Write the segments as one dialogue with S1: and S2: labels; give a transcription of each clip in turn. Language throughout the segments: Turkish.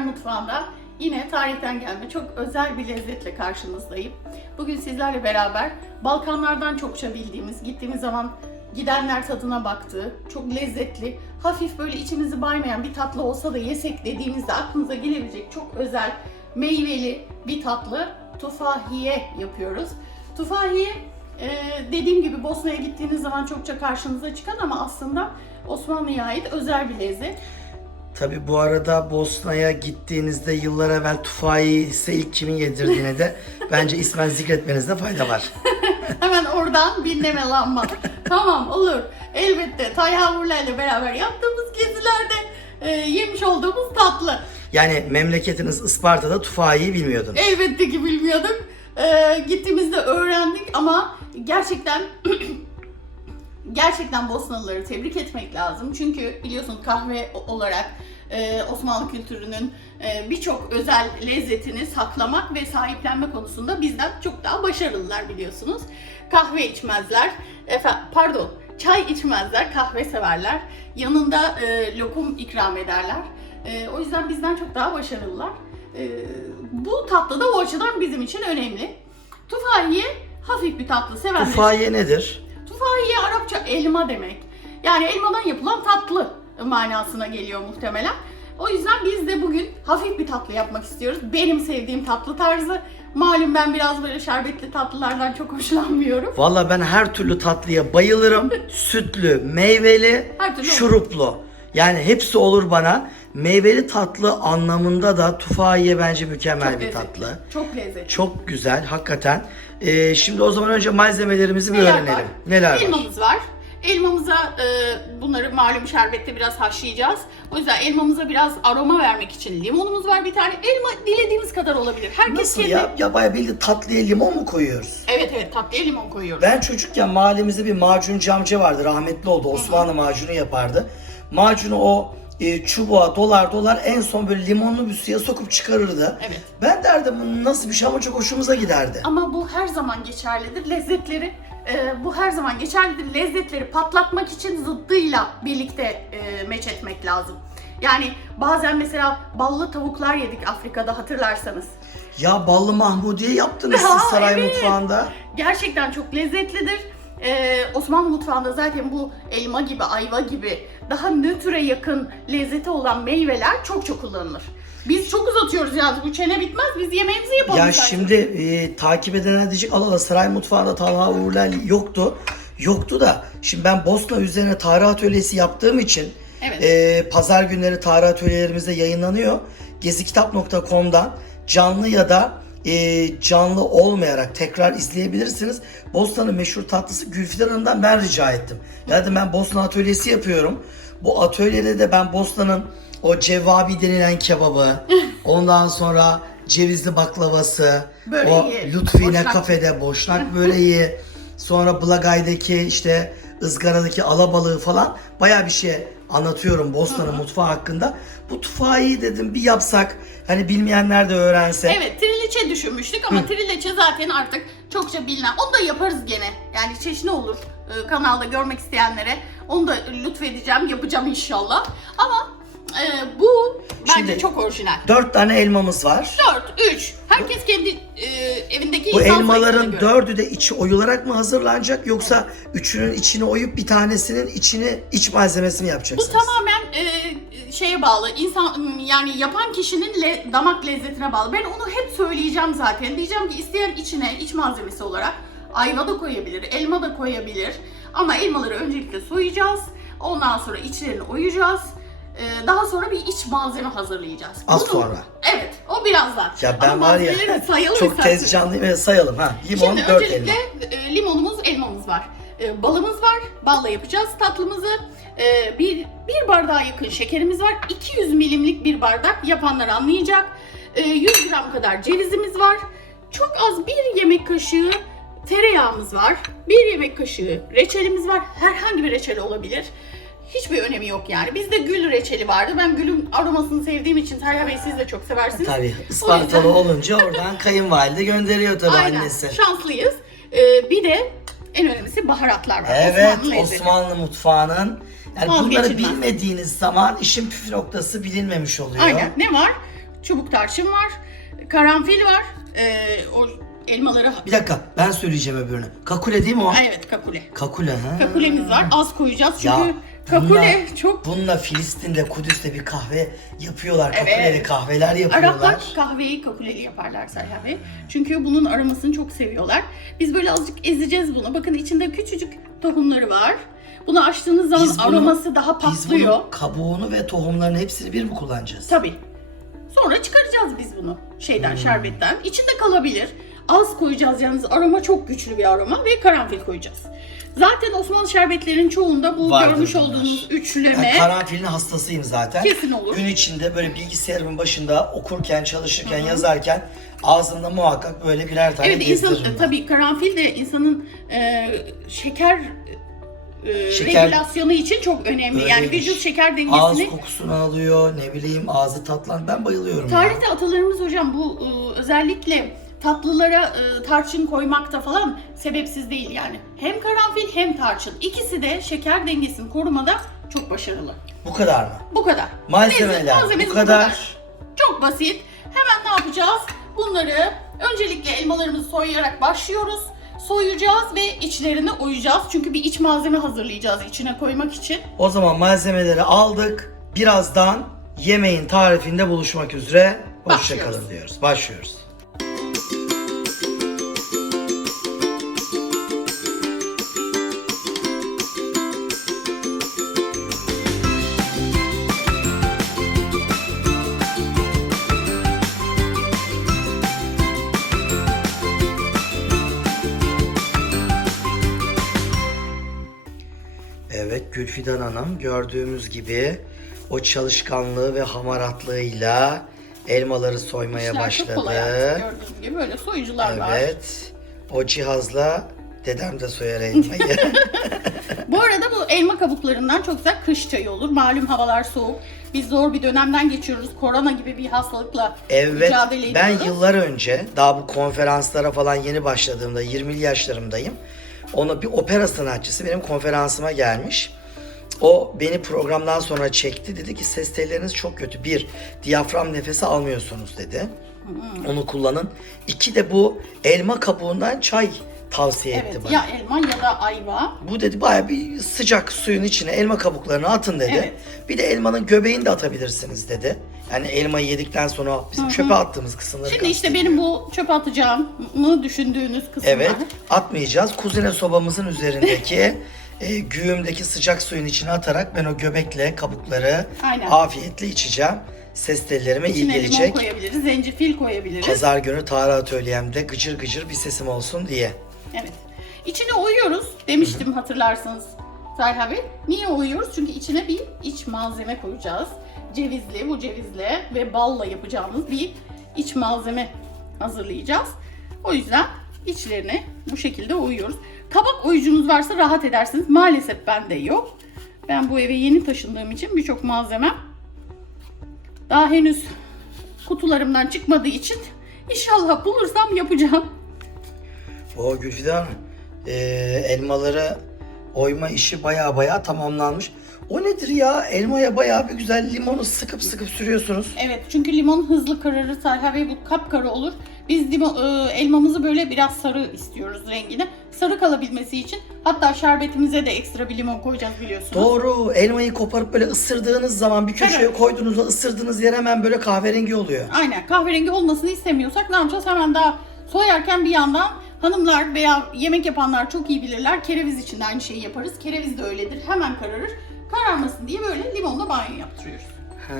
S1: sizlerle saray mutfağında yine tarihten gelme çok özel bir lezzetle karşınızdayım. Bugün sizlerle beraber Balkanlardan çokça bildiğimiz, gittiğimiz zaman gidenler tadına baktığı, çok lezzetli, hafif böyle içimizi baymayan bir tatlı olsa da yesek dediğimizde aklınıza gelebilecek çok özel meyveli bir tatlı tufahiye yapıyoruz. Tufahiye e, dediğim gibi Bosna'ya gittiğiniz zaman çokça karşınıza çıkan ama aslında Osmanlı'ya ait özel bir lezzet.
S2: Tabi bu arada Bosna'ya gittiğinizde yıllar evvel tufayı ise ilk kimin yedirdiğine de bence ismen zikretmenizde fayda var.
S1: Hemen oradan binlemelanma. tamam olur. Elbette Tayhavurla ile beraber yaptığımız gezilerde e, yemiş olduğumuz tatlı.
S2: Yani memleketiniz Isparta'da tufayı bilmiyordunuz.
S1: Elbette ki bilmiyorduk. E, gittiğimizde öğrendik ama gerçekten gerçekten Bosnalıları tebrik etmek lazım. Çünkü biliyorsun kahve olarak e, Osmanlı kültürünün e, birçok özel lezzetini saklamak ve sahiplenme konusunda bizden çok daha başarılılar biliyorsunuz. Kahve içmezler, efendim, pardon çay içmezler, kahve severler. Yanında e, lokum ikram ederler. E, o yüzden bizden çok daha başarılılar. E, bu tatlı da o açıdan bizim için önemli. Tufahiye hafif bir tatlı sevenler
S2: Tufahiye nedir?
S1: Tufahiye Arapça elma demek. Yani elmadan yapılan tatlı manasına geliyor muhtemelen. O yüzden biz de bugün hafif bir tatlı yapmak istiyoruz. Benim sevdiğim tatlı tarzı. Malum ben biraz böyle şerbetli tatlılardan çok hoşlanmıyorum.
S2: Valla ben her türlü tatlıya bayılırım. Sütlü, meyveli,
S1: Her türlü olur.
S2: şuruplu. Yani hepsi olur bana. Meyveli tatlı anlamında da tufahiye bence mükemmel
S1: Çok
S2: bir
S1: lezzetli.
S2: tatlı.
S1: Çok lezzetli.
S2: Çok güzel hakikaten. Ee, şimdi o zaman önce malzemelerimizi bir
S1: Neler
S2: öğrenelim.
S1: var?
S2: Neler var?
S1: Elmamız var. Elmamıza e, bunları malum şerbette biraz haşlayacağız. O yüzden elmamıza biraz aroma vermek için limonumuz var bir tane. Elma dilediğimiz kadar olabilir. Herkes
S2: Nasıl
S1: kendi...
S2: ya? Ya bayağı bildiğin tatlıya limon mu koyuyoruz?
S1: Evet evet tatlıya limon koyuyoruz.
S2: Ben çocukken mahallemizde bir macuncu amca vardı. Rahmetli oldu. Osmanlı macunu yapardı. Macunu o e, çubuğa dolar dolar en son böyle limonlu bir suya sokup çıkarırdı.
S1: Evet.
S2: Ben derdim "Bu nasıl bir şey ama çok hoşumuza giderdi.
S1: Ama bu her zaman geçerlidir. Lezzetleri e, bu her zaman geçerlidir. Lezzetleri patlatmak için zıddıyla birlikte e, meç etmek lazım. Yani bazen mesela ballı tavuklar yedik Afrika'da hatırlarsanız.
S2: Ya ballı mahmudiye yaptınız siz saray
S1: evet.
S2: mutfağında.
S1: Gerçekten çok lezzetlidir. Ee, Osmanlı mutfağında zaten bu elma gibi, ayva gibi daha nötre yakın lezzeti olan meyveler çok çok kullanılır. Biz çok uzatıyoruz yalnız bu çene bitmez biz yemeğimizi yapalım.
S2: Ya
S1: sadece.
S2: şimdi e, takip edenler diyecek Allah Allah saray mutfağında Talha Uğurlar yoktu. Yoktu da şimdi ben Bosna üzerine tarih atölyesi yaptığım için
S1: Evet.
S2: e, pazar günleri tarih atölyelerimizde yayınlanıyor. Gezikitap.com'dan canlı ya da e, canlı olmayarak tekrar izleyebilirsiniz. Bosna'nın meşhur tatlısı Gülfidan Hanım'dan ben rica ettim. Ya dedim ben Bosna atölyesi yapıyorum. Bu atölyede de ben Bosna'nın o cevabi denilen kebabı, ondan sonra cevizli baklavası,
S1: Böreği,
S2: o Lütfine
S1: boşnak.
S2: kafede boşnak böreği, sonra Blagay'daki işte ızgaradaki alabalığı falan bayağı bir şey anlatıyorum Bosna'nın mutfağı hakkında. Bu tufahi dedim bir yapsak hani bilmeyenler de öğrense.
S1: Evet, triliçe düşünmüştük ama triliçe zaten artık çokça bilinen. Onu da yaparız gene. Yani çeşni olur e, kanalda görmek isteyenlere. Onu da lütfedeceğim, yapacağım inşallah. Ama e, bu bence
S2: Şimdi-
S1: çok orijinal.
S2: Dört tane elmamız var.
S1: 4, 3. Herkes kendi e, evindeki
S2: Bu
S1: insan
S2: elmaların
S1: sayısına göre.
S2: dördü de içi oyularak mı hazırlanacak yoksa üçünün içini oyup bir tanesinin içini iç malzemesini
S1: Bu
S2: yapacaksınız?
S1: tamamen e, şeye bağlı. İnsan yani yapan kişinin le- damak lezzetine bağlı. Ben onu hep söyleyeceğim zaten. Diyeceğim ki isteyen içine iç malzemesi olarak ayva da koyabilir, elma da koyabilir. Ama elmaları öncelikle soyacağız. Ondan sonra içlerini oyacağız. E, daha sonra bir iç malzeme hazırlayacağız.
S2: Az
S1: Bunu-
S2: sonra.
S1: Evet, o birazdan.
S2: Ya ben
S1: Ama
S2: var ya
S1: malzemeleri sayalım
S2: çok tez canlıyım evet, sayalım ha. Limon
S1: Şimdi
S2: dört
S1: öncelikle
S2: elma.
S1: e, limonumuz, elmamız var. E, balımız var. Balla yapacağız tatlımızı. E, bir, bir bardağa yakın şekerimiz var. 200 milimlik bir bardak yapanlar anlayacak. E, 100 gram kadar cevizimiz var. Çok az bir yemek kaşığı tereyağımız var. Bir yemek kaşığı reçelimiz var. Herhangi bir reçel olabilir. Hiçbir önemi yok yani. Bizde gül reçeli vardı. Ben gülün aromasını sevdiğim için Talha Bey siz de çok seversiniz.
S2: Tabii
S1: O yüzden-
S2: Ispartalı olunca oradan kayınvalide gönderiyor tabii
S1: Aynen.
S2: annesi.
S1: Şanslıyız. Ee, bir de en önemlisi baharatlar var.
S2: Evet
S1: Osmanlı.
S2: Osmanlı mutfağının Yani bunları bilmediğiniz zaman işin püf noktası bilinmemiş oluyor.
S1: Aynen. Ne var? Çubuk tarçın var. Karanfil var. Ee, o elmaları...
S2: Bir dakika ben söyleyeceğim öbürünü. Kakule değil mi o?
S1: Evet kakule.
S2: Kakule ha.
S1: Kakulemiz var. Az koyacağız çünkü
S2: Ya,
S1: kakule
S2: bununla-
S1: çok...
S2: Bununla Filistin'de, Kudüs'te bir kahve yapıyorlar.
S1: Evet.
S2: Kakuleli kahveler yapıyorlar.
S1: Araplar kahveyi kakuleli yaparlar Serhan Bey. Çünkü bunun aromasını çok seviyorlar. Biz böyle azıcık ezeceğiz bunu. Bakın içinde küçücük tohumları var. Bunu açtığınız zaman
S2: Biz bunu-
S1: aroması daha
S2: Biz
S1: patlıyor.
S2: bunun kabuğunu ve tohumlarını hepsini bir mi kullanacağız?
S1: Tabii. Sonra çıkaracağız biz bunu
S2: Hmm.
S1: şeyden, şerbetten. İçinde kalabilir. Az koyacağız yalnız aroma çok güçlü bir aroma ve karanfil koyacağız. Zaten Osmanlı şerbetlerinin çoğunda bu
S2: Vardır
S1: görmüş
S2: bunlar.
S1: olduğunuz üçleme
S2: Ben karanfilin hastasıyım zaten.
S1: kesin olur.
S2: Gün içinde böyle bilgisayarımın başında okurken, çalışırken, yazarken ağzımda muhakkak böyle birer tane
S1: Evet insan
S2: gezdiririm ben.
S1: tabii karanfil de insanın e, şeker e,
S2: Şeker-
S1: regülasyonu için çok önemli. Yani
S2: Öyleymiş.
S1: vücut şeker
S2: Ağız
S1: dengesini
S2: kokusunu alıyor, ne bileyim ağzı tatlan. Ben bayılıyorum ya.
S1: Tarihte atalarımız hocam bu e, özellikle tatlılara e, tarçın koymakta falan sebepsiz değil yani. Hem karanfil hem tarçın. İkisi de şeker dengesini korumada çok başarılı.
S2: Bu kadar mı?
S1: Bu kadar.
S2: Malzemeler
S1: Lezzet malzemesi
S2: bu kadar.
S1: Çok basit. Hemen ne yapacağız? Bunları öncelikle elmalarımızı soyarak başlıyoruz. Soyacağız ve içlerini oyacağız. Çünkü bir iç malzeme hazırlayacağız içine koymak için.
S2: O zaman malzemeleri aldık. Birazdan yemeğin tarifinde buluşmak üzere. Hoşçakalın diyoruz. Başlıyoruz. Gülfidan Hanım gördüğümüz gibi o çalışkanlığı ve hamaratlığıyla elmaları soymaya
S1: İşler
S2: başladı.
S1: kolay artık gördüğünüz gibi böyle soyucular var.
S2: Evet. O cihazla dedem de soyar elmayı.
S1: Bu arada bu elma kabuklarından çok güzel kış çayı olur. Malum havalar soğuk. Biz zor bir dönemden geçiyoruz. Korona gibi bir hastalıkla
S2: evet.
S1: mücadele
S2: Ben
S1: ediyoruz.
S2: yıllar önce daha bu konferanslara falan yeni başladığımda 20'li yaşlarımdayım. Onu bir opera sanatçısı benim konferansıma gelmiş. O beni programdan sonra çekti. Dedi ki ses telleriniz çok kötü. Bir, diyafram nefesi almıyorsunuz dedi. Onu kullanın. İki de bu elma kabuğundan çay tavsiye etti
S1: Evet
S2: bana.
S1: ya elma ya da ayva.
S2: Bu dedi baya bir sıcak suyun içine elma kabuklarını atın dedi.
S1: Evet.
S2: Bir de elmanın göbeğini de atabilirsiniz dedi. Yani elmayı yedikten sonra bizim çöpe attığımız kısımları
S1: Şimdi işte benim bu çöp atacağımı düşündüğünüz kısımlar.
S2: Evet atmayacağız. Kuzine sobamızın üzerindeki e, güğümdeki sıcak suyun içine atarak ben o göbekle kabukları
S1: Aynen.
S2: afiyetle içeceğim. Ses tellerime iyi
S1: İçine limon
S2: gelecek.
S1: koyabiliriz, zencefil koyabiliriz.
S2: Pazar günü Tarih Atölyem'de gıcır gıcır bir sesim olsun diye.
S1: Evet. İçine oyuyoruz demiştim hatırlarsanız Talha Bey. Niye oyuyoruz? Çünkü içine bir iç malzeme koyacağız. Cevizli, bu cevizle ve balla yapacağımız bir iç malzeme hazırlayacağız. O yüzden içlerini bu şekilde oyuyoruz. Kabak oyucunuz varsa rahat edersiniz. Maalesef bende yok. Ben bu eve yeni taşındığım için birçok malzemem daha henüz kutularımdan çıkmadığı için inşallah bulursam yapacağım.
S2: O Gülfidan e, elmaları oyma işi baya baya tamamlanmış. O nedir ya? Elmaya baya bir güzel limonu sıkıp sıkıp sürüyorsunuz.
S1: Evet çünkü limon hızlı kararır Talha Bey bu kapkara olur. Biz limon, e, elmamızı böyle biraz sarı istiyoruz rengini. Sarı kalabilmesi için hatta şerbetimize de ekstra bir limon koyacağız biliyorsunuz.
S2: Doğru. Elmayı koparıp böyle ısırdığınız zaman bir köşeye
S1: Evet.
S2: koyduğunuzda ısırdığınız yer hemen böyle kahverengi oluyor.
S1: Aynen kahverengi olmasını istemiyorsak ne yapacağız? Hemen daha soyarken bir yandan hanımlar veya yemek yapanlar çok iyi bilirler. Kereviz için de aynı şeyi yaparız. Kereviz de öyledir. Hemen kararır. Kararmasın diye böyle limonla banyo yaptırıyoruz.
S2: Ha.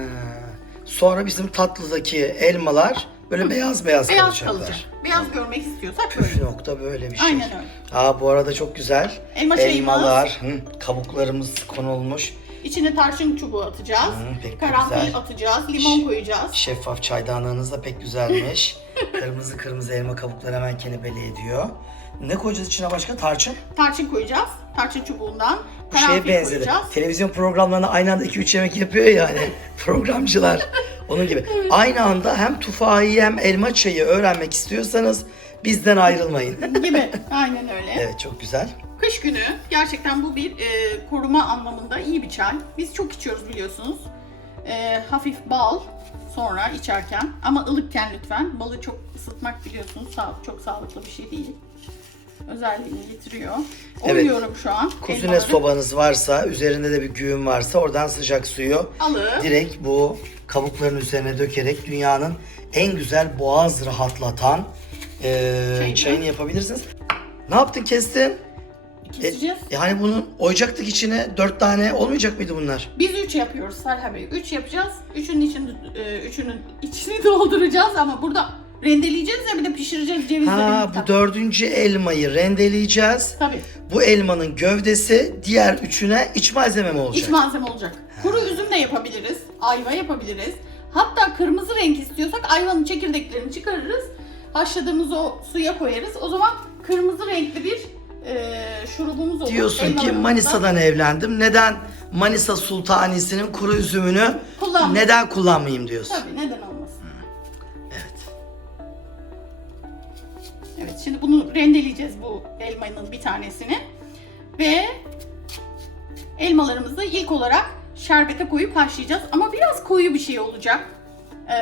S2: Sonra bizim tatlıdaki elmalar böyle beyaz beyaz,
S1: Beyaz
S2: kalacaklar.
S1: kalacak. Beyaz görmek istiyorsak
S2: Püf
S1: böyle.
S2: nokta böyle bir şey.
S1: Aynen öyle.
S2: Aa bu arada çok güzel.
S1: Elma çayımız.
S2: Elmalar, hı, kabuklarımız konulmuş.
S1: İçine tarçın çubuğu atacağız.
S2: Hı, pek de
S1: Karanfil
S2: güzel.
S1: atacağız. Limon koyacağız.
S2: Şeffaf çaydanlığınız da pek güzelmiş. kırmızı kırmızı elma kabukları hemen kenebeli ediyor. Ne koyacağız içine başka? Tarçın.
S1: Tarçın koyacağız. Tarçın çubuğundan.
S2: Bu şeye benzedi.
S1: koyacağız.
S2: Televizyon programlarında aynı anda 2-3 yemek yapıyor ya hani programcılar. Onun gibi. Aynı anda hem tufahi hem elma çayı öğrenmek istiyorsanız bizden ayrılmayın.
S1: gibi. Aynen öyle.
S2: evet çok güzel.
S1: Kış günü gerçekten bu bir e, koruma anlamında iyi bir çay. Biz çok içiyoruz biliyorsunuz. E, hafif bal sonra içerken ama ılıkken lütfen. Balı çok ısıtmak biliyorsunuz sağ, çok sağlıklı bir şey değil. Özelliğini yitiriyor.
S2: Evet.
S1: Oynuyorum şu an.
S2: Kuzine
S1: elmaları.
S2: sobanız varsa, üzerinde de bir güğüm varsa oradan sıcak suyu
S1: Alıp
S2: direkt bu kabukların üzerine dökerek dünyanın en güzel boğaz rahatlatan eee
S1: Çayını.
S2: çayını yapabilirsiniz. Ne yaptın kestin? E,
S1: keseceğiz.
S2: yani bunun oyacaktık içine dört tane olmayacak mıydı bunlar?
S1: Biz 3 yapıyoruz Salha Bey. 3 yapacağız. Üçünün için e, üçünün içini dolduracağız ama burada rendeleyeceğiz ya bir de pişireceğiz cevizle
S2: Ha
S1: birlikte.
S2: bu dördüncü elmayı rendeleyeceğiz.
S1: Tabii.
S2: Bu elmanın gövdesi diğer üçüne iç malzeme mi olacak?
S1: İç malzeme olacak. Kuru üzüm de yapabiliriz. Ayva yapabiliriz. Hatta kırmızı renk istiyorsak ayvanın çekirdeklerini çıkarırız. Haşladığımız o suya koyarız. O zaman kırmızı renkli bir e, şurubumuz olur.
S2: Diyorsun ki
S1: Elmalarımızdan
S2: Manisa'dan evlendim. Neden Manisa Sultanisi'nin kuru üzümünü
S1: Kullanmayayım.
S2: neden kullanmayayım diyorsun?
S1: Tabii neden olmasın.
S2: Evet
S1: şimdi bunu rendeleyeceğiz bu elmanın bir tanesini. Ve elmalarımızı ilk olarak şerbete koyup haşlayacağız. Ama biraz koyu bir şey olacak. Ee,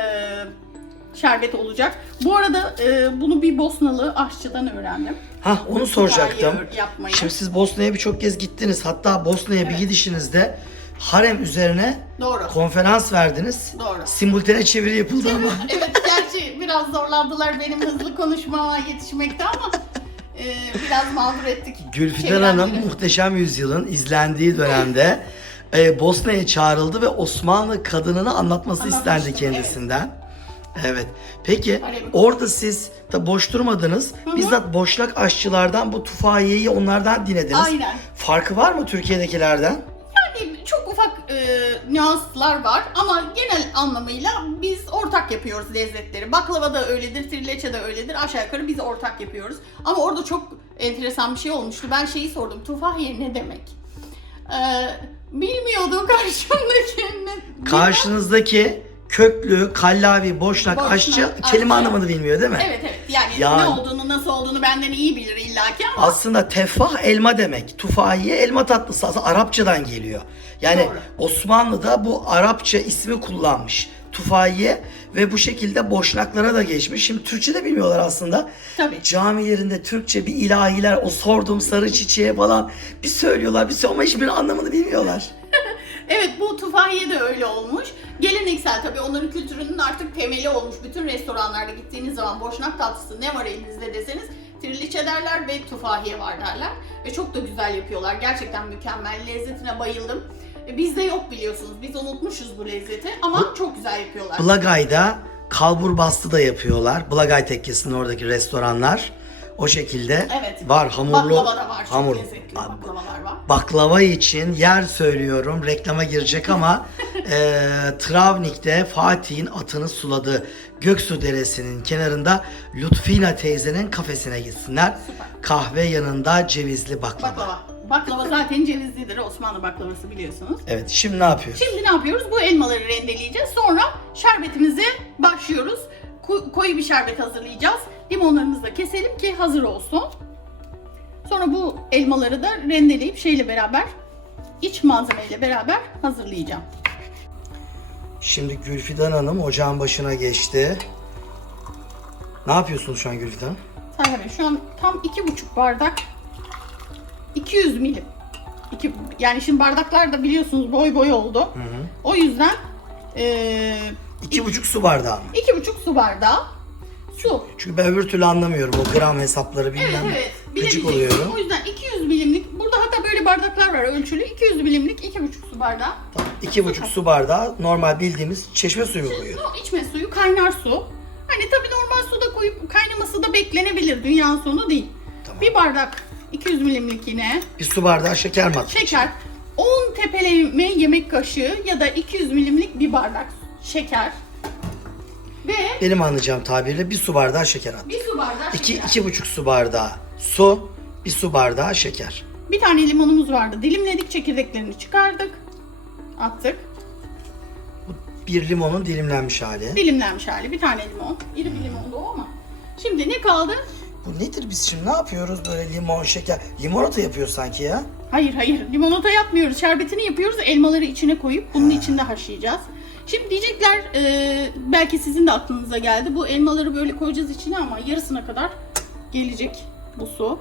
S1: şerbet olacak. Bu arada e, bunu bir Bosnalı aşçıdan öğrendim.
S2: Ha onu soracaktım.
S1: Yapmayı.
S2: Şimdi siz Bosna'ya birçok kez gittiniz. Hatta Bosna'ya bir
S1: Evet.
S2: gidişinizde harem üzerine
S1: Doğru.
S2: konferans verdiniz.
S1: Doğru.
S2: Simultane çeviri yapıldı ama.
S1: evet gerçi biraz zorlandılar benim hızlı konuşmama yetişmekte ama e, biraz mağdur ettik.
S2: Gülfidan Hanım. Muhteşem Yüzyıl'ın izlendiği dönemde e, Bosna'ya çağrıldı ve Osmanlı kadınını anlatması istendi kendisinden. Evet. Peki
S1: Öyle bir-
S2: orada siz da boş durmadınız.
S1: hı.
S2: Bizzat boşnak aşçılardan bu tufahiyeyi onlardan dinlediniz.
S1: Aynen.
S2: Farkı var mı Türkiye'dekilerden?
S1: Yani çok ufak e, nüanslar var ama genel anlamıyla biz ortak yapıyoruz lezzetleri. Baklava da öyledir, trileçe de öyledir. Aşağı yukarı biz ortak yapıyoruz. Ama orada çok enteresan bir şey olmuştu. Ben şeyi sordum. Tufahiye ne demek? Ee, bilmiyordum karşımdaki ne.
S2: Karşınızdaki köklü, kallavi, boşnak,
S1: Boşnak,
S2: aşçı kelime
S1: aşçı.
S2: anlamını bilmiyor değil mi?
S1: Evet evet yani,
S2: Yani-
S1: ne olduğunu nasıl olduğunu benden iyi bilir illaki ama
S2: Aslında tefah elma demek. Tufahiye elma tatlısı aslında Arapçadan geliyor. Yani
S1: Doğru.
S2: Osmanlı'da bu Arapça ismi kullanmış. Tufahiye ve bu şekilde boşnaklara da geçmiş. Şimdi Türkçe de bilmiyorlar aslında.
S1: tabii.
S2: Camilerinde Türkçe bir ilahiler, o sorduğum sarı çiçeğe falan bir söylüyorlar, bir söylüyorlar ama hiçbir anlamını bilmiyorlar.
S1: Evet bu tufahiye de öyle olmuş. Geleneksel tabii onların kültürünün artık temeli olmuş. Bütün restoranlarda gittiğiniz zaman boşnak tatlısı ne var elinizde deseniz triliçe derler ve tufahiye var derler. Ve çok da güzel yapıyorlar. Gerçekten mükemmel. Lezzetine bayıldım. E, Bizde yok biliyorsunuz. Biz unutmuşuz bu lezzeti ama çok güzel yapıyorlar.
S2: Blagay'da kalbur bastı da yapıyorlar. Blagay tekkesinin oradaki restoranlar. O şekilde
S1: Evet.
S2: var hamurlu.
S1: Baklava da var. Çok
S2: hamur.
S1: lezzetli baklavalar var.
S2: Baklava için yer söylüyorum. Reklama girecek ama e, Travnik'te Fatih'in atını suladığı Göksu Deresi'nin kenarında Lutfina teyzenin kafesine gitsinler.
S1: Süper.
S2: Kahve yanında cevizli baklava.
S1: Baklava. Baklava zaten cevizlidir. Osmanlı baklavası biliyorsunuz.
S2: Evet şimdi ne yapıyoruz?
S1: Şimdi ne yapıyoruz? Bu elmaları rendeleyeceğiz. Sonra şerbetimize başlıyoruz. Ko- koyu bir şerbet hazırlayacağız. Limonlarımızı da keselim ki hazır olsun. Sonra bu elmaları da rendeleyip şeyle beraber iç malzemeyle beraber hazırlayacağım.
S2: Şimdi Gülfidan Hanım ocağın başına geçti. Ne yapıyorsunuz şu an Gülfidan?
S1: Sayın şu an tam iki buçuk bardak 200 milim. İki, yani şimdi bardaklar da biliyorsunuz boy boy oldu. O yüzden eee
S2: İki buçuk su bardağı mı?
S1: iki buçuk su bardağı su.
S2: Çünkü ben öbür türlü anlamıyorum o gram hesapları
S1: Evet
S2: bilmem.
S1: evet. Bilemeyeceksin.
S2: oluyorum.
S1: O yüzden 200 milimlik, burada hatta böyle bardaklar var ölçülü. 200 milimlik 2,5 su bardağı.
S2: Tamam. İki buçuk su bardağı normal bildiğimiz çeşme suyu mu koyuyoruz?
S1: O içme suyu, kaynar su. Hani tabii normal suda koyup kaynaması da beklenebilir. Dünyanın sonu değil.
S2: Tamam.
S1: Bir bardak 200 milimlik yine.
S2: Bir su bardağı şeker mi attık?
S1: Şeker. 10 tepeleme yemek kaşığı ya da 200 milimlik bir bardak şeker. Ve
S2: Benim anlayacağım tabirle bir su bardağı şeker at.
S1: bir su bardağı
S2: İki,
S1: şeker.
S2: iki buçuk su bardağı su, bir su bardağı şeker.
S1: Bir tane limonumuz vardı. Dilimledik, çekirdeklerini çıkardık. Attık.
S2: Bir limonun dilimlenmiş hali.
S1: Dilimlenmiş hali. Bir tane limon. İri bir limon da o ama. Şimdi ne kaldı?
S2: Bu nedir biz şimdi ne yapıyoruz böyle limon, şeker? Limonata yapıyoruz sanki ya.
S1: Hayır hayır limonata yapmıyoruz. Şerbetini yapıyoruz. Elmaları içine koyup bunun içinde haşlayacağız. Şimdi diyecekler e, belki sizin de aklınıza geldi. Bu elmaları böyle koyacağız içine ama yarısına kadar gelecek bu su.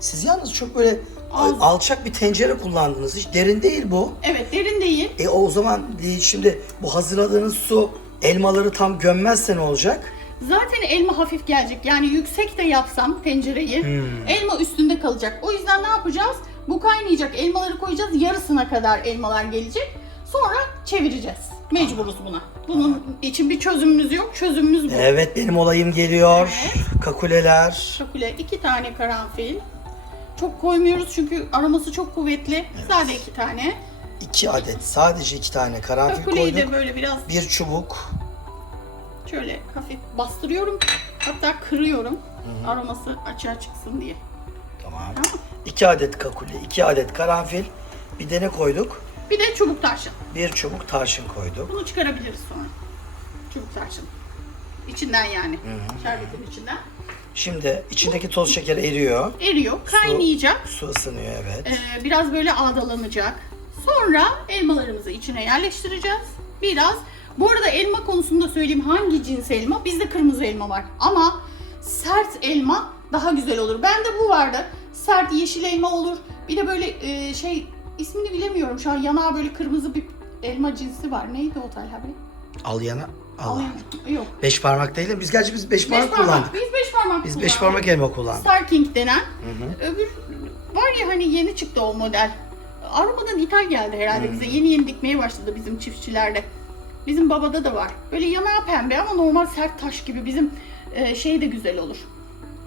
S2: Siz yalnız çok böyle
S1: Az.
S2: alçak bir tencere kullandınız. Hiç derin değil bu.
S1: Evet derin değil.
S2: E o zaman e, şimdi bu hazırladığınız su elmaları tam gömmezse ne olacak?
S1: Zaten elma hafif gelecek. Yani yüksek de yapsam tencereyi elma üstünde kalacak. O yüzden ne yapacağız? Bu kaynayacak. Elmaları koyacağız. Yarısına kadar elmalar gelecek. Sonra çevireceğiz. Mecburuz buna. Bunun için bir çözümümüz yok. Çözümümüz bu.
S2: Evet benim olayım geliyor.
S1: Evet.
S2: Kakuleler.
S1: Şöyle iki tane karanfil. Çok koymuyoruz çünkü aroması çok kuvvetli. Sadece iki tane.
S2: iki adet sadece iki tane karanfil
S1: Kakuleyi de
S2: koyduk.
S1: böyle biraz
S2: Bir çubuk.
S1: şöyle hafif bastırıyorum. Hatta kırıyorum. Aroması açığa çıksın diye.
S2: Tamam.
S1: Tamam.
S2: İki adet kakule, iki adet karanfil. Bir de ne koyduk?
S1: Bir de çubuk tarçın.
S2: Bir çubuk tarçın koyduk.
S1: Bunu çıkarabiliriz sonra. Çubuk tarçın. İçinden yani. Şerbetin içinden.
S2: Şimdi içindeki toz şeker eriyor.
S1: Eriyor, kaynayacak.
S2: Su ısınıyor evet.
S1: Ee, biraz böyle ağdalanacak. Sonra elmalarımızı içine yerleştireceğiz. Biraz. Bu arada elma konusunda söyleyeyim hangi cins elma? Bizde kırmızı elma var. Ama sert elma daha güzel olur. Bende bu vardı. Sert yeşil elma olur. Bir de böyle e, şey ismini bilemiyorum. Şu an yanağı böyle kırmızı bir elma cinsi var. Neydi o Talha Bey?
S2: Al yana. Al.
S1: Alayım. Yok.
S2: Beş parmak değil mi? Biz gerçi biz beş parmak kullandık.
S1: Biz beş parmak
S2: Biz beş
S1: kullandık.
S2: parmak elma kullandık.
S1: Starking denen. Öbür var ya hani yeni çıktı o model. Avrupa'dan ithal geldi herhalde bize. Yeni yeni dikmeye başladı bizim çiftçilerde. Bizim babada da var. Böyle yanağı pembe ama normal sert taş gibi. Bizim e, şey de güzel olur.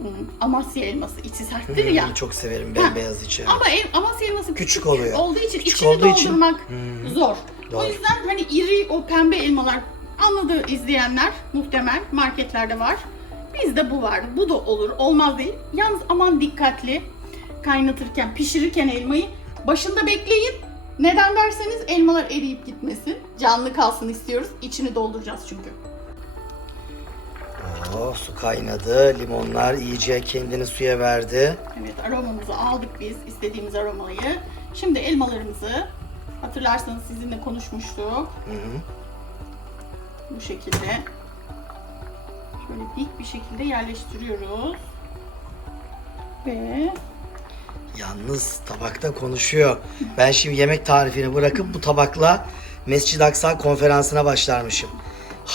S1: Hmm, Amasya elması içi serttir ya.
S2: Hmm, çok severim bembeyaz içi.
S1: Ama el, Amasya elması küçük,
S2: Küçük oluyor.
S1: olduğu için
S2: Küçük
S1: içini
S2: olduğu için-
S1: doldurmak
S2: Hmm.
S1: zor.
S2: Doğru.
S1: O yüzden hani iri o pembe elmalar anladı izleyenler muhtemel marketlerde var. Bizde bu var. Bu da olur. Olmaz değil. Yalnız aman dikkatli kaynatırken, pişirirken elmayı başında bekleyin. Neden derseniz elmalar eriyip gitmesin. Canlı kalsın istiyoruz. İçini dolduracağız çünkü.
S2: Oh, su kaynadı. Limonlar iyice kendini suya verdi.
S1: Evet aromamızı aldık biz. istediğimiz aromayı. Şimdi elmalarımızı hatırlarsanız sizinle konuşmuştuk.
S2: Hı hı.
S1: Bu şekilde şöyle dik bir şekilde yerleştiriyoruz. Ve
S2: Yalnız tabakta konuşuyor. Ben şimdi yemek tarifini bırakıp bu tabakla Mescid-i Aksa konferansına başlarmışım.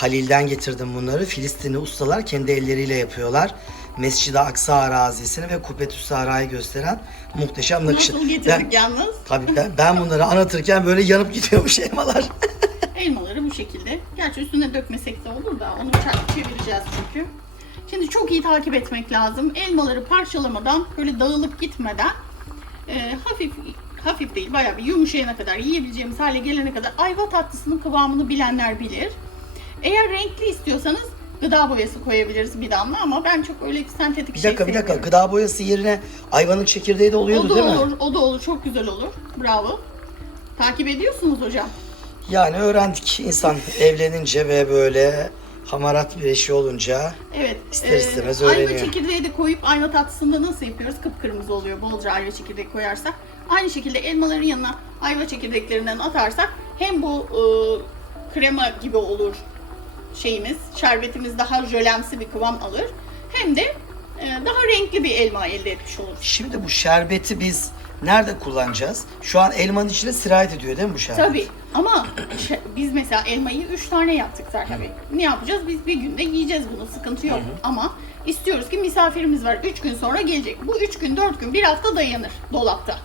S2: Halil'den getirdim bunları. Filistinli ustalar kendi elleriyle yapıyorlar. Mescid-i Aksa arazisini ve Kubbetü Sahra'yı gösteren muhteşem nakışı.
S1: nasıl getirdik
S2: Ben,
S1: yalnız?
S2: tabii ben, ben bunları anlatırken böyle yanıp gidiyormuş elmalar.
S1: Elmaları bu şekilde. Gerçi üstüne dökmesek de olur da onu çarpıp çevireceğiz çünkü. Şimdi çok iyi takip etmek lazım. Elmaları parçalamadan, böyle dağılıp gitmeden e, hafif hafif değil bayağı bir yumuşayana kadar yiyebileceğimiz hale gelene kadar ayva tatlısının kıvamını bilenler bilir. Eğer renkli istiyorsanız gıda boyası koyabiliriz bir damla ama ben çok öyle sentetik
S2: Bir
S1: şey
S2: dakika bir dakika
S1: sevmiyorum.
S2: gıda boyası yerine ayvanın çekirdeği de oluyordu
S1: O da
S2: değil mi?
S1: olur, o da olur. Çok güzel olur. Bravo. Takip ediyorsunuz hocam.
S2: Yani öğrendik insan evlenince ve böyle hamarat bir eşi olunca
S1: Evet.
S2: İster
S1: e,
S2: istemez
S1: Ayva
S2: öğreniyor.
S1: çekirdeği de koyup ayva tatlısında nasıl yapıyoruz? Kıpkırmızı oluyor bolca ayva çekirdeği koyarsak. Aynı şekilde elmaların yanına ayva çekirdeklerinden atarsak hem bu e, krema gibi olur şeyimiz, şerbetimiz daha jölemsi bir kıvam alır. Hem de e, daha renkli bir elma elde etmiş oluruz.
S2: Şimdi bu şerbeti biz nerede kullanacağız? Şu an elmanın içine sirayet ediyor değil mi bu şerbet?
S1: Tabii ama biz mesela elmayı 3 tane yaptık zaten. Ne yapacağız? Biz bir günde yiyeceğiz bunu. Sıkıntı yok. Ama istiyoruz ki misafirimiz var. 3 gün sonra gelecek. Bu 3 gün, 4 gün, bir hafta dayanır dolapta.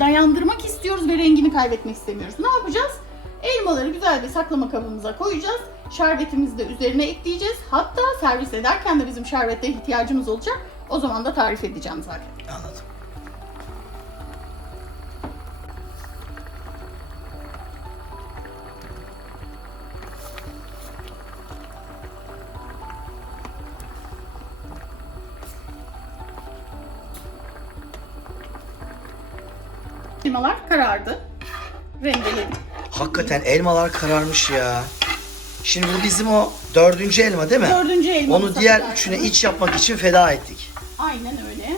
S1: Dayandırmak istiyoruz ve rengini kaybetmek istemiyoruz. Ne yapacağız? Elmaları güzel bir saklama kabımıza koyacağız. Şerbetimizi de üzerine ekleyeceğiz. Hatta servis ederken de bizim şerbete ihtiyacımız olacak. O zaman da tarif edeceğim zaten.
S2: Anladım.
S1: Elmalar karardı. Rendeledim.
S2: Hakikaten elmalar kararmış ya. Şimdi bu bizim o dördüncü elma değil mi?
S1: Dördüncü elmamız
S2: Onu diğer üçüne iç yapmak için feda ettik.
S1: Aynen öyle.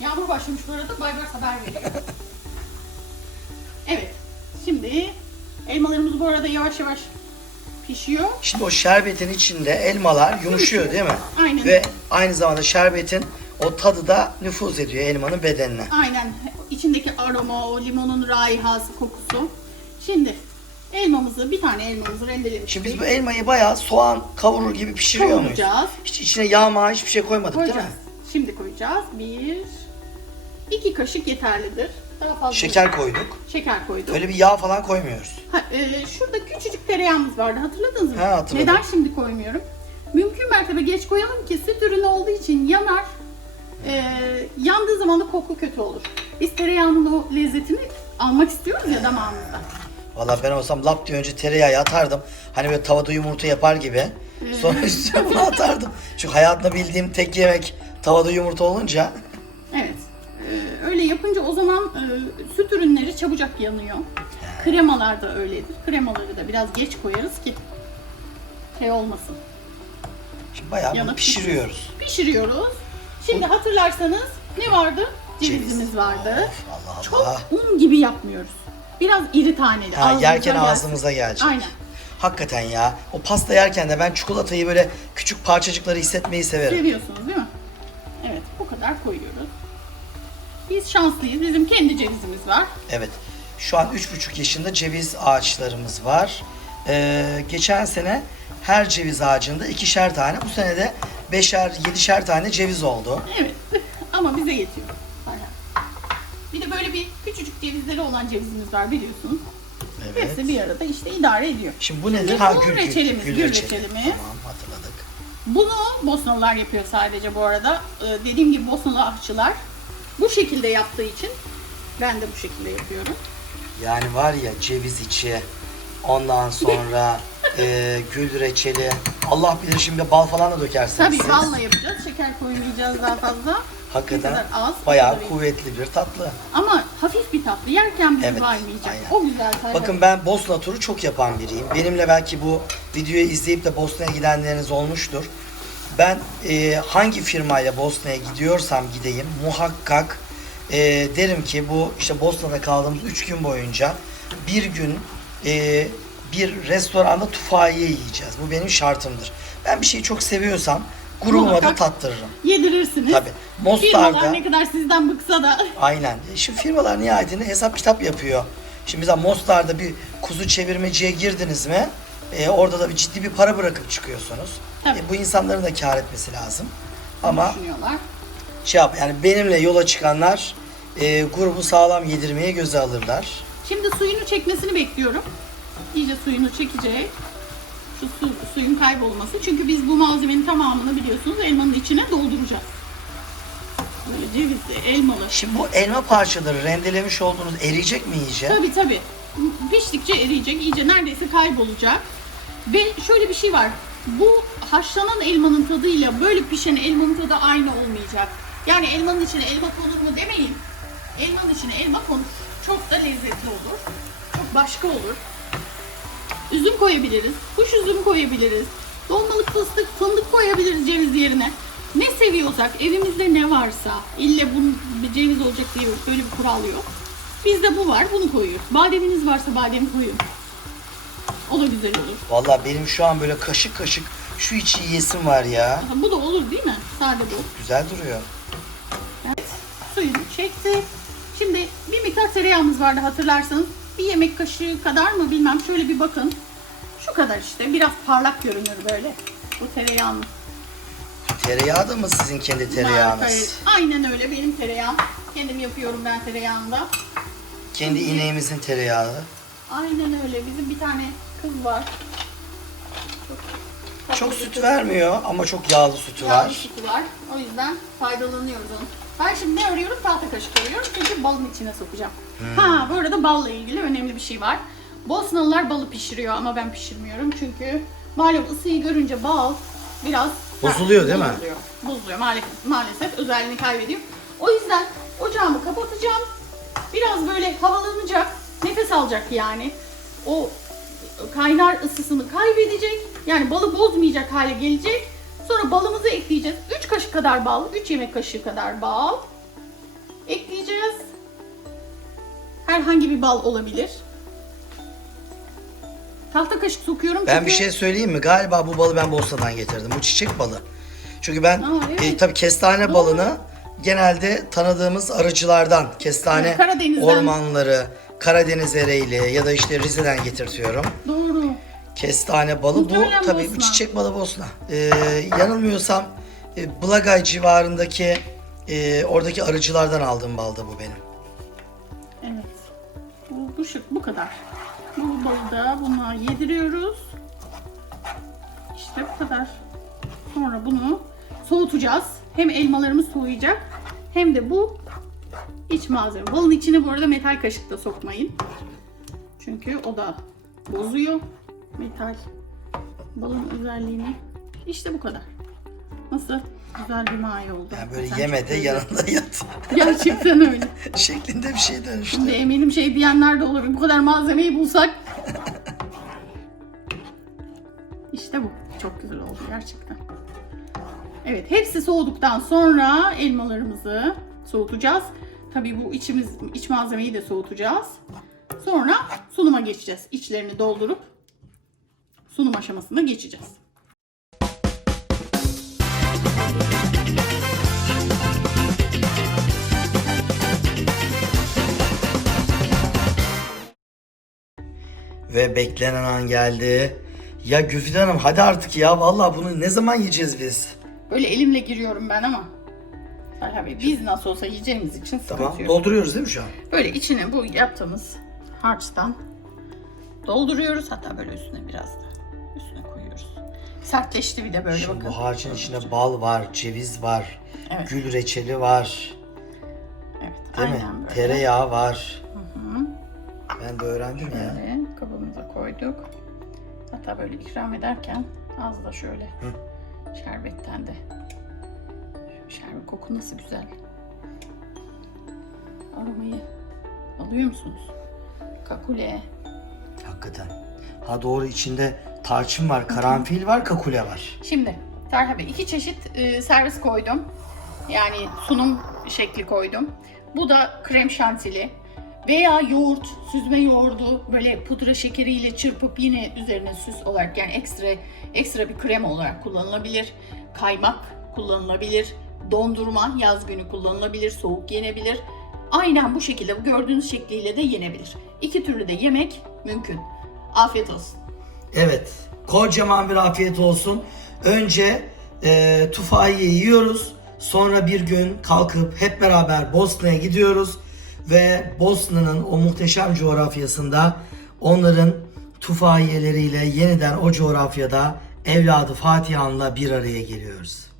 S1: Yağmur başlamış bu arada. Baybars haber veriyor. evet. Şimdi elmalarımız bu arada yavaş yavaş pişiyor.
S2: Şimdi o şerbetin içinde elmalar yumuşuyor değil mi?
S1: Aynen.
S2: Ve aynı zamanda şerbetin o tadı da nüfuz ediyor elmanın bedenine.
S1: Aynen. İçindeki aroma, o limonun raihası, kokusu. Şimdi elmamızı, bir tane elmamızı rendelemiştik.
S2: Şimdi biz bu elmayı bayağı soğan kavurur gibi pişiriyor muyuz?
S1: Kavuracağız.
S2: Hiç içine yağ mağı hiçbir şey koymadık değil
S1: koyacağız.
S2: mi?
S1: Şimdi koyacağız. Bir, iki kaşık yeterlidir. Daha fazla.
S2: Şeker koyduk.
S1: Şeker koyduk.
S2: Öyle bir yağ falan koymuyoruz.
S1: Ha, e, şurada küçücük tereyağımız vardı hatırladınız mı?
S2: Ha, hatırladım.
S1: Neden şimdi koymuyorum? Mümkün mertebe geç koyalım ki süt ürünü olduğu için yanar. E, yandığı zaman da koku kötü olur. Biz tereyağının o lezzetini almak istiyoruz ya damağımızda.
S2: Valla ben olsam lap diye önce tereyağı atardım. Hani böyle tavada yumurta yapar gibi. Sonra üstüne bunu atardım. Çünkü hayatımda bildiğim tek yemek tavada yumurta olunca.
S1: Evet. E, öyle yapınca o zaman e, süt ürünleri çabucak yanıyor. Kremalar da öyledir. Kremaları da biraz geç koyarız ki şey olmasın.
S2: Şimdi bayağı bunu pişiriyoruz.
S1: Pişiriyoruz. Şimdi hatırlarsanız ne vardı? Cevizimiz
S2: Ceviz.
S1: vardı.
S2: Of, Allah
S1: Çok
S2: Allah.
S1: un gibi yapmıyoruz. Biraz iri taneli.
S2: Ha,
S1: ağzımıza
S2: yerken
S1: gelsin.
S2: ağzımıza gelecek.
S1: Aynen.
S2: Hakikaten ya. O pasta yerken de ben çikolatayı böyle küçük parçacıkları hissetmeyi severim.
S1: Seviyorsunuz değil mi? Evet, bu kadar koyuyoruz. Biz şanslıyız. Bizim kendi cevizimiz var.
S2: Evet. Şu an 3,5 yaşında ceviz ağaçlarımız var. Ee, geçen sene her ceviz ağacında ikişer tane, bu sene de beşer, yedişer tane ceviz oldu.
S1: Evet. Ama bize yetiyor. Bayağı. Bir de böyle bir küçücük cevizleri olan cevizimiz var biliyorsunuz.
S2: Evet.
S1: Hepsi bir arada işte idare ediyor.
S2: Şimdi bu nedir? Ha gül,
S1: reçelimiz,
S2: gül
S1: gül
S2: reçeli.
S1: reçelimiz.
S2: Tamam hatırladık.
S1: Bunu Bosnalılar yapıyor sadece bu arada. Ee, dediğim gibi Bosnalı ahçılar bu şekilde yaptığı için ben de bu şekilde yapıyorum.
S2: Yani var ya ceviz içi, ondan sonra e, gül reçeli. Allah bilir şimdi bal falan da dökersiniz
S1: Tabii
S2: siz.
S1: balla yapacağız. Şeker koymayacağız daha fazla.
S2: Hakikaten
S1: az,
S2: bayağı kuvvetli bir tatlı.
S1: Ama hafif bir tatlı. Yerken bizi
S2: Evet,
S1: baymayacak.
S2: aynen.
S1: O güzel tadı.
S2: Bakın ben Bosna turu çok yapan biriyim. Benimle belki bu videoyu izleyip de Bosna'ya gidenleriniz olmuştur. Ben e, hangi firmayla Bosna'ya gidiyorsam gideyim muhakkak e, derim ki bu işte Bosna'da kaldığımız 3 gün boyunca bir gün e, bir restoranda tufahiye yiyeceğiz. Bu benim şartımdır. Ben bir şeyi çok seviyorsam grubuma da
S1: Muhakkak.
S2: tattırırım.
S1: Yedirirsiniz.
S2: Tabii.
S1: Firmalar
S2: Mostar'da
S1: ne kadar sizden bıksa da.
S2: Aynen. E, Şimdi firmalar nihayetinde hesap kitap yapıyor. Şimdi mesela Mostar'da bir kuzu çevirmeciye girdiniz mi? e, orada da bir ciddi bir para bırakıp çıkıyorsunuz.
S1: Tabii.
S2: E, bu insanların da kar etmesi lazım. Ama
S1: Düşünüyorlar.
S2: şey yap yani benimle yola çıkanlar e, grubu sağlam yedirmeye göze alırlar.
S1: Şimdi suyunu çekmesini bekliyorum. İyice suyunu çekecek. Suyun kaybolması. Çünkü biz bu malzemenin tamamını biliyorsunuz elmanın içine dolduracağız. Böyle cevizli, elmalı.
S2: Şimdi bu elma parçaları rendelemiş olduğunuz eriyecek mi iyice?
S1: Tabii tabii. Piştikçe eriyecek, iyice neredeyse kaybolacak. Ve şöyle bir şey var. Bu haşlanan elmanın tadıyla böyle pişen elmanın tadı aynı olmayacak. Yani elmanın içine elma konur mu demeyin. Elmanın içine elma konur. Çok da lezzetli olur. Çok başka olur. Üzüm koyabiliriz. Kuş üzümü koyabiliriz. Dolmalık fıstık, fındık koyabiliriz ceviz yerine. Ne seviyorsak, evimizde ne varsa, ille bir ceviz olacak diye böyle bir kural yok. Bizde bu var, bunu koyuyoruz. Bademiniz varsa badem koyun. O da güzel olur.
S2: Vallahi benim şu an böyle kaşık kaşık şu içi yiyesim var ya.
S1: Bu da olur değil mi? Sade bu.
S2: Güzel duruyor.
S1: Evet. Suyunu çekti. Şimdi bir miktar tereyağımız vardı hatırlarsanız. Bir yemek kaşığı kadar mı bilmem. Şöyle bir bakın. Şu kadar işte. Biraz parlak görünür böyle. Bu tereyağın.
S2: Tereyağı da mı sizin kendi tereyağınız?
S1: Aynen öyle benim tereyağım. Kendim yapıyorum ben tereyağında.
S2: Kendi ineğimizin tereyağı.
S1: Aynen öyle. Bizim bir tane kız var. Çok,
S2: Çok süt vermiyor ama çok yağlı sütü
S1: Yağlı
S2: var.
S1: sütü var. O yüzden faydalanıyoruz onu. Ben şimdi ne arıyorum? Tahta kaşık arıyorum çünkü balın içine sokacağım.
S2: Hmm.
S1: Ha bu arada balla ilgili önemli bir şey var. Bosnalılar balı pişiriyor ama ben pişirmiyorum çünkü malum ısıyı görünce bal biraz
S2: Bozuluyor değil mi?
S1: Bozuluyor. Bozuluyor maalesef, maalesef özelliğini kaybediyor. O yüzden ocağımı kapatacağım. Biraz böyle havalanacak, nefes alacak yani. O kaynar ısısını kaybedecek. Yani balı bozmayacak hale gelecek. Sonra balımızı ekleyeceğiz. 3 kaşık kadar bal, 3 yemek kaşığı kadar bal ekleyeceğiz. Herhangi bir bal olabilir. Tahta kaşık sokuyorum
S2: Ben
S1: çünkü
S2: bir şey söyleyeyim mi? Galiba bu balı ben Bosna'dan getirdim. Bu çiçek balı. Çünkü ben
S1: Aa, evet.
S2: e, tabii kestane
S1: Doğru.
S2: balını genelde tanıdığımız arıcılardan, kestane
S1: Karadeniz'den.
S2: ormanları, Karadeniz Ereğli ya da işte Rize'den getirtiyorum.
S1: doğru.
S2: Kestane balı bu tabii bu
S1: Bosna.
S2: çiçek balı Bosna. Ee, yanılmıyorsam e, Blagay civarındaki e, oradaki arıcılardan aldığım baldı bu benim.
S1: Evet. Bu, bu, şık, bu kadar. Bu balı da buna yediriyoruz. İşte bu kadar. Sonra bunu soğutacağız. Hem elmalarımız soğuyacak hem de bu iç malzeme. Balın içine bu arada metal kaşık da sokmayın. Çünkü o da bozuyor metal balın özelliğini. İşte bu kadar. Nasıl? Güzel bir maye oldu.
S2: Yani böyle
S1: Sen
S2: yeme de yanında yat
S1: Gerçekten öyle.
S2: şeklinde bir şey dönüştü.
S1: Şimdi eminim şey diyenler de olur. Bu kadar malzemeyi bulsak. işte bu. Çok güzel oldu gerçekten. Evet hepsi soğuduktan sonra elmalarımızı soğutacağız. Tabii bu içimiz iç malzemeyi de soğutacağız. Sonra sunuma geçeceğiz. İçlerini doldurup sunum aşamasına geçeceğiz.
S2: Ve beklenen an geldi. Ya Gülfide Hanım hadi artık ya vallahi bunu ne zaman yiyeceğiz biz?
S1: Böyle elimle giriyorum ben ama. Bey biz nasıl olsa yiyeceğimiz için sıkıntı
S2: Tamam
S1: yok.
S2: dolduruyoruz değil mi şu an?
S1: Böyle içine bu yaptığımız harçtan dolduruyoruz. Hatta böyle üstüne biraz da. Sertleşti bir de böyle
S2: Şimdi
S1: bakın.
S2: bu harcın içinde bal var, ceviz var,
S1: Evet.
S2: gül reçeli var,
S1: Evet,
S2: değil
S1: aynen
S2: mi?
S1: böyle.
S2: Tereyağı var.
S1: Hı.
S2: Ben de öğrendim ya.
S1: Böyle kabımıza koyduk. Hatta böyle ikram ederken az da şöyle şerbetten de. Şerbet koku nasıl güzel. Aromayı alıyor musunuz? Kakule.
S2: Hakikaten. Ha doğru içinde tarçın var, karanfil var, kakule var.
S1: Şimdi Serha Bey iki çeşit e, servis koydum. Yani sunum şekli koydum. Bu da krem şantili veya yoğurt, süzme yoğurdu böyle pudra şekeriyle çırpıp yine üzerine süs olarak yani ekstra ekstra bir krem olarak kullanılabilir. Kaymak kullanılabilir. Dondurma yaz günü kullanılabilir, soğuk yenebilir. Aynen bu şekilde gördüğünüz şekliyle de yenebilir. İki türlü de yemek mümkün. Afiyet olsun.
S2: Evet. Kocaman bir afiyet olsun. Önce e, tufayı yiyoruz. Sonra bir gün kalkıp hep beraber Bosna'ya gidiyoruz. Ve Bosna'nın o muhteşem coğrafyasında onların tufayeleriyle yeniden o coğrafyada evladı Fatihan'la bir araya geliyoruz.